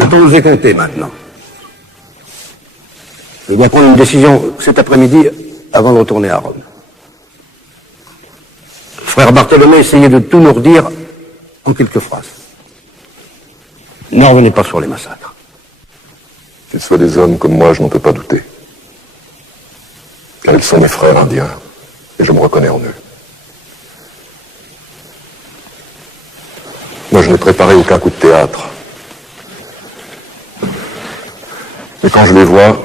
Le temps nous est compté maintenant. Je dois prendre une décision cet après-midi avant de retourner à Rome. Frère Bartholomé, essayez de tout nous redire en quelques phrases. Ne revenez pas sur les massacres. Qu'ils soient des hommes comme moi, je n'en peux pas douter. Car ils sont mes frères indiens, et je me reconnais en eux. Moi, je n'ai préparé aucun coup de théâtre. Mais quand je les vois,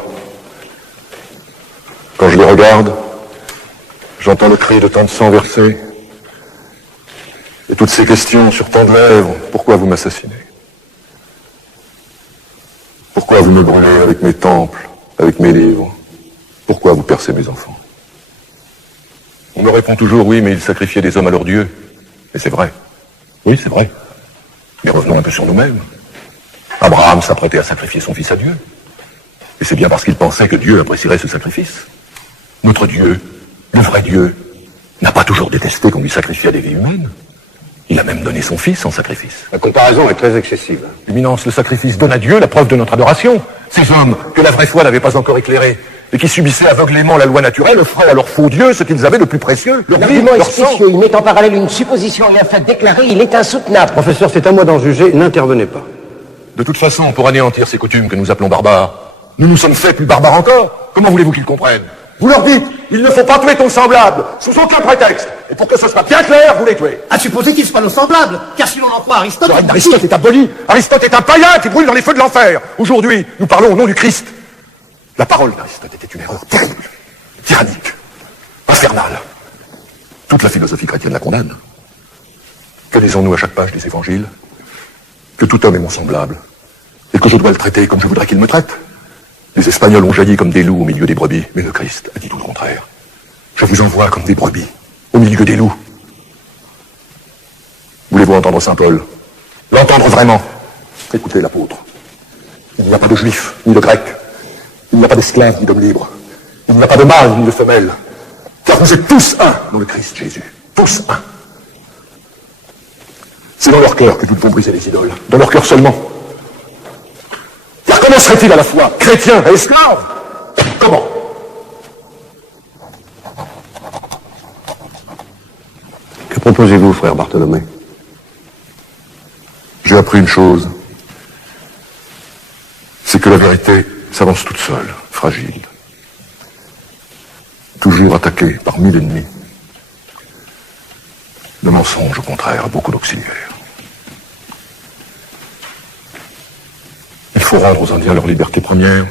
quand je les regarde, j'entends le cri de tant de sang versé, et toutes ces questions sur tant de lèvres. Pourquoi vous m'assassinez? Pourquoi vous me brûlez avec mes temples, avec mes livres? Pourquoi vous percez mes enfants? On me répond toujours, oui, mais ils sacrifiaient des hommes à leur Dieu. Et c'est vrai. Oui, c'est vrai. Mais revenons un peu sur nous-mêmes. Abraham s'apprêtait à sacrifier son fils à Dieu. Et c'est bien parce qu'il pensait que Dieu apprécierait ce sacrifice. Notre Dieu, le vrai Dieu, n'a pas toujours détesté qu'on lui sacrifie à des vies humaines. Il a même donné son fils en sacrifice. La comparaison est très excessive. Éminence, le sacrifice donne à Dieu la preuve de notre adoration. Ces hommes que la vraie foi n'avait pas encore éclairés et qui subissaient aveuglément la loi naturelle offraient à leur faux Dieu ce qu'ils avaient de plus précieux. L'argument est spécieux, il met en parallèle une supposition et un fait déclaré, il est insoutenable. Professeur, c'est à moi d'en juger, n'intervenez pas. De toute façon, pour anéantir ces coutumes que nous appelons barbares, nous nous sommes faits plus barbares encore. Comment voulez-vous qu'ils comprennent? Vous leur dites, il ne faut pas tuer ton semblable, sous aucun prétexte. Et pour que ce soit bien clair, vous les tuez. À supposer qu'ils soient nos semblables, car si l'on en croit Aristote... Aristote est aboli. Aristote est un païen qui brûle dans les feux de l'enfer. Aujourd'hui, nous parlons au nom du Christ. La parole d'Aristote était une erreur terrible, tyrannique, infernale. Toute la philosophie chrétienne la condamne. Que lisons-nous à chaque page des évangiles? Que tout homme est mon semblable, et que je dois le traiter comme je voudrais qu'il me traite. Les Espagnols ont jailli comme des loups au milieu des brebis, mais le Christ a dit tout le contraire. Je vous envoie comme des brebis, au milieu des loups. Voulez-vous entendre Saint Paul? L'entendre vraiment? Écoutez l'apôtre. Il n'y a pas de juifs, ni de grecs. Il n'y a pas d'esclaves, ni d'hommes libres. Il n'y a pas de mâle, ni de femelle. Car vous êtes tous un dans le Christ Jésus. Tous un. C'est dans leur cœur que nous devons briser les idoles. Dans leur cœur seulement. Car comment serait-il à la fois chrétien et esclave? Comment? Que proposez-vous, frère Bartholomé? J'ai appris une chose. C'est que la vérité s'avance toute seule, fragile. Toujours attaquée par mille ennemis. Le mensonge, au contraire, a beaucoup d'auxiliaires. Il faut rendre aux Indiens leur liberté première,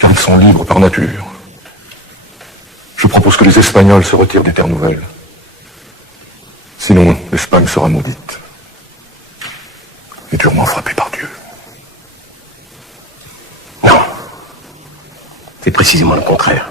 car ils sont libres par nature. Je propose que les Espagnols se retirent des terres nouvelles. Sinon, l'Espagne sera maudite et durement frappée par Dieu. Non. C'est précisément le contraire.